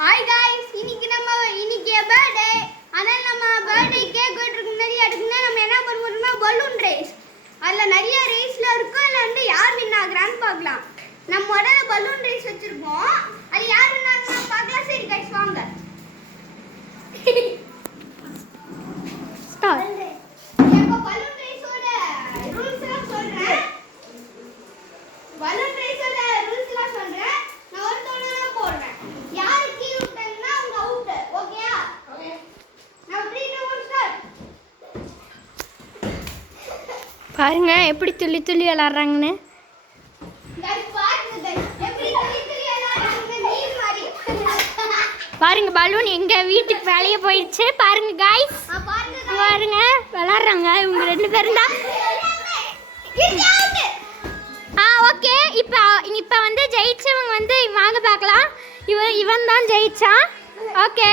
Hi guys இன்னைக்கு birthday. அதனால நம்ம பர்த்டே கேக் வெட்டறதுக்கு முன்னாடி அதுக்கு நம்ம என்ன பண்ணுவோம்னா பலூன் ரேஸ். அதுல நிறைய ரேஸ்ல இருக்கு. அதுல வந்து யார் வின் ஆகுறான்னு பார்க்கலாம். நம்ம முதல்ல பலூன் ரேஸ் வச்சிருப்போம். அது யார் வின் ஆகுறான்னு பார்க்கலாம். சரி गाइस வாங்க. ஸ்டார்ட். இப்போ பலூன் ரேஸோட ரூல்ஸ் எல்லாம் சொல்றேன். பலூன் ரேஸோட ரூல்ஸ் எல்லாம் சொல்றேன். நான் ஒரு தோணா போடுறேன். யார் கீழ விட்டா அவங்க அவுட். ஓகேயா? ஓகே. Now 3 2 1 start. பாருங்க எப்படி துள்ளி துள்ளி விளையாடுறாங்கன்னு. गाइस பாருங்க गाइस எப்படி துள்ளி துள்ளி விளையாடுறாங்க நீர் மாதிரி. பாருங்க பலூன் எங்க வீட்டுக்கு வெளிய போயிடுச்சு. பாருங்க गाइस. பாருங்க பாருங்க விளையாடுறாங்க இவங்க ரெண்டு பேரும் தான். ஓகே. இப்போ வந்து ஜெயிச்சவங்க வந்து வாங்க பார்க்கலாம். இவன் தான் ஜெயிச்சான். ஓகே.